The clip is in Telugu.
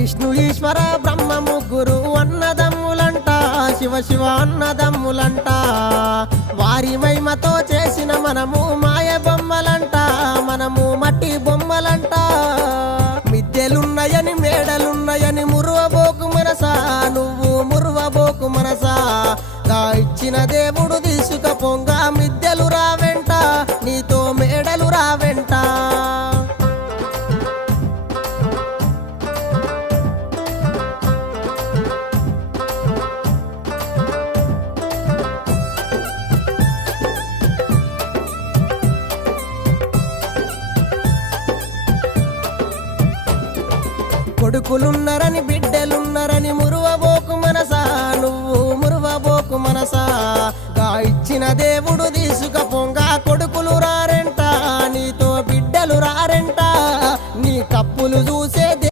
విష్ణు ఈశ్వర బ్రహ్మ ముగ్గురు అన్నదమ్ములంట, శివ శివ అన్నదమ్ములంట. వారి మహిమతో చేసిన మనము మాయ బొమ్మలంట, మనము మట్టి బొమ్మలంట. మిద్దెలున్నాయని మేడలున్నాయని మురువబోకు మనసా, నువ్వు మురువబోకు మనసా. గా ఇచ్చిన దేవుడు తీసుకపోంగా మిద్దెలు రావెంట, నీతో మేడలు రావెంట. కొడుకులున్నరని బిడ్డలున్నరని మురువబోకు మనసా, నువ్వు మురువబోకు మనసా. గా ఇచ్చిన దేవుడు తీసుక